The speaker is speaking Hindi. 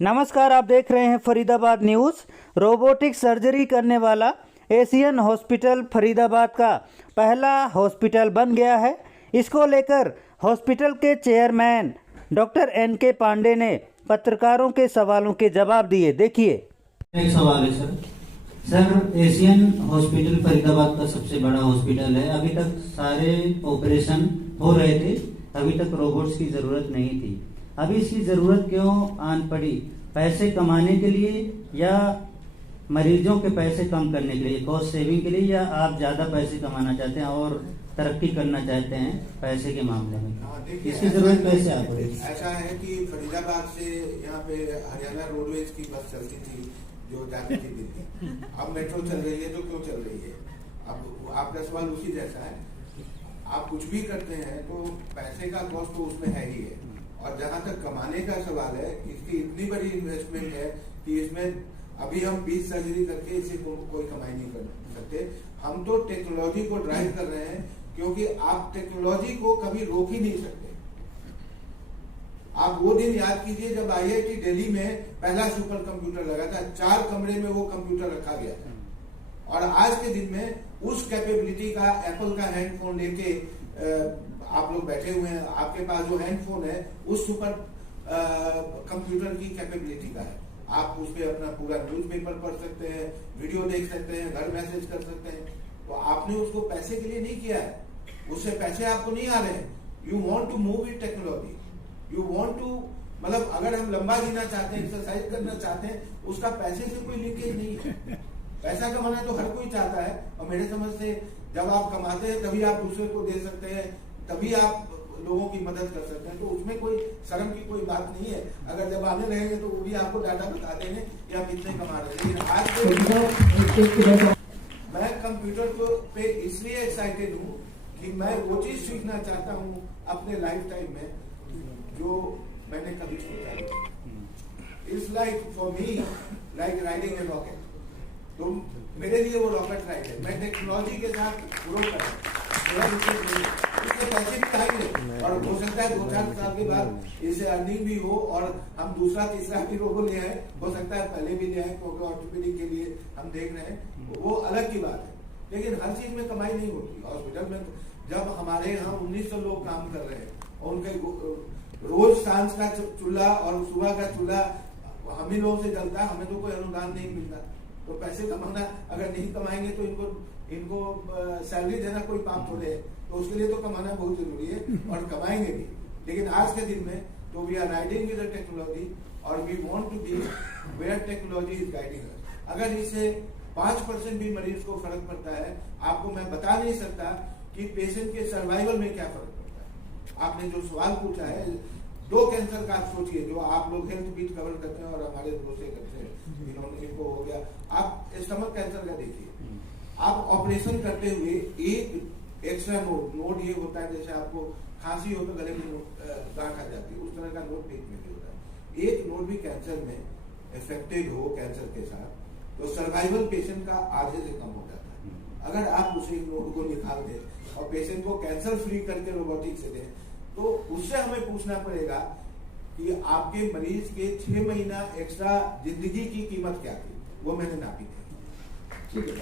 नमस्कार, आप देख रहे हैं फरीदाबाद न्यूज़। रोबोटिक सर्जरी करने वाला एशियन हॉस्पिटल फरीदाबाद का पहला हॉस्पिटल बन गया है। इसको लेकर हॉस्पिटल के चेयरमैन डॉक्टर एन.के. पांडे ने पत्रकारों के सवालों के जवाब दिए। देखिए। एक सवाल है सर, एशियन हॉस्पिटल फरीदाबाद का सबसे बड़ा हॉस्पिटल है। अभी तक सारे ऑपरेशन हो रहे थे, अभी तक रोबोट्स की जरूरत नहीं थी। अभी इसकी जरूरत क्यों आन पड़ी? पैसे कमाने के लिए या मरीजों के पैसे कम करने के लिए, कॉस्ट सेविंग के लिए, या आप ज्यादा पैसे कमाना चाहते हैं और तरक्की करना चाहते हैं पैसे के मामले में? इसकी जरूरत कैसे आपको? ऐसा है कि फरीदाबाद से यहाँ पे हरियाणा रोडवेज की बस चलती थी जो जाती थी दिल्ली। अब मेट्रो चल रही है तो क्यों चल रही है? अब आपका सवाल उसी जैसा है। आप कुछ भी करते हैं तो पैसे का कॉस्ट तो उसमें है ही है, और जहां तक कमाने का सवाल है, इसकी इतनी बड़ी इन्वेस्टमेंट है कि इसमें अभी हम 20 सर्जरी करके इसे कोई कमाई नहीं कर सकते। हम तो टेक्नोलॉजी को ड्राइव कर रहे हैं, क्योंकि आप टेक्नोलॉजी को कभी रोक ही नहीं सकते। आप वो दिन याद कीजिए जब IIT दिल्ली में पहला सुपर कंप्यूटर लगा था, 4 कमरे में वो कंप्यूटर रखा गया था, और आज के दिन में उस कैपेबिलिटी का एप्पल का हैंडफोन लेके आप लोग बैठे हुए हैं, आपके पास जो हैंडफोन है उस सुपर कंप्यूटर की कैपेबिलिटी का है। आप उस पर अपना पूरा न्यूज़पेपर पढ़ सकते हैं, वीडियो देख सकते हैं, घर मैसेज कर सकते हैं। तो आपने उसको पैसे के लिए नहीं किया है, उससे पैसे आपको नहीं आ रहे हैं। You want to move with technology, you want to, मतलब अगर हम लंबा जीना चाहते हैं, एक्सरसाइज करना चाहते हैं, उसका पैसे से कोई लिंकेज नहीं है। पैसा कमाना तो हर कोई चाहता है, और मेरे समझ से जब आप कमाते हैं तभी आप दूसरे को दे सकते हैं, तभी आप लोगों की मदद कर सकते हैं। तो उसमें कोई शर्म की कोई बात नहीं है। अगर जब आने रहेंगे तो वो भी आपको डाटा बता देंगे कि आप कितने कमा रहे हैं। लेकिन आज मैं कंप्यूटर को पे इसलिए एक्साइटेड हूँ कि मैं वो चीज सीखना चाहता हूँ अपने लाइफ टाइम में जो मैंने कभी सोचा नहीं। It's like for me like riding A rocket. तो मेरे लिए वो रॉकेट राइड है। मैं टेक्नोलॉजी के साथ ग्रो कर रहा हूँ, इससे पैसे भी आएंगे, और हो सकता है 2-4 साल के बाद इससे अर्निंग भी हो, और हम दूसरा तीसरा भी रोबो ले आए, हो सकता है पहले भी ले आए, क्योंकि ऑर्थोपेडिक के लिए हम देख रहे हैं, वो अलग की बात है। लेकिन हर चीज में कमाई नहीं होती। हॉस्पिटल में जब हमारे यहाँ 1900 लोग काम कर रहे हैं, और उनके रोज सांझ का चूल्हा और सुबह का चूल्हा हम ही लोगों से जलता है, हमें तो कोई अनुदान नहीं मिलता। तो पैसे कमाना, अगर नहीं कमाएंगे तो इनको सैलरी देना कोई पाप थोड़े है। तो उसके लिए तो कमाना बहुत जरूरी है, और कमाएंगे भी। लेकिन आज के दिन में तो we are riding with the technology, और we want to be where technology is guiding us. अगर इससे 5% भी मरीज को फर्क पड़ता है, आपको मैं बता नहीं सकता कि पेशेंट के सर्वाइवल में क्या फर्क पड़ता है। आपने जो सवाल पूछा है, 2 कैंसर का आप सोचिए, जो आप लोग हेल्थ बीट कवर करते हैं और हमारे भरोसे करते हैं, इनको हो गया। आप स्टमक कैंसर का देखिए, आप ऑपरेशन करते हुए एक एक्स्ट्रा नोड ये होता है, जैसे आपको खांसी हो तो गले में गांठ आ जाती है, उस तरह का नोड पेट में भी होता है। एक नोड भी कैंसर में इफेक्टेड हो कैंसर के साथ, तो सर्वाइवल पेशेंट का आधे से कम हो जाता है। अगर आप उस एक नोड को निकाल दें और पेशेंट को कैंसर फ्री करके रोबोटिक से दें, तो उससे हमें पूछना पड़ेगा कि आपके मरीज के 6 महीना एक्स्ट्रा जिंदगी की कीमत क्या थी, वो मैंने नापी थी। ठीक है।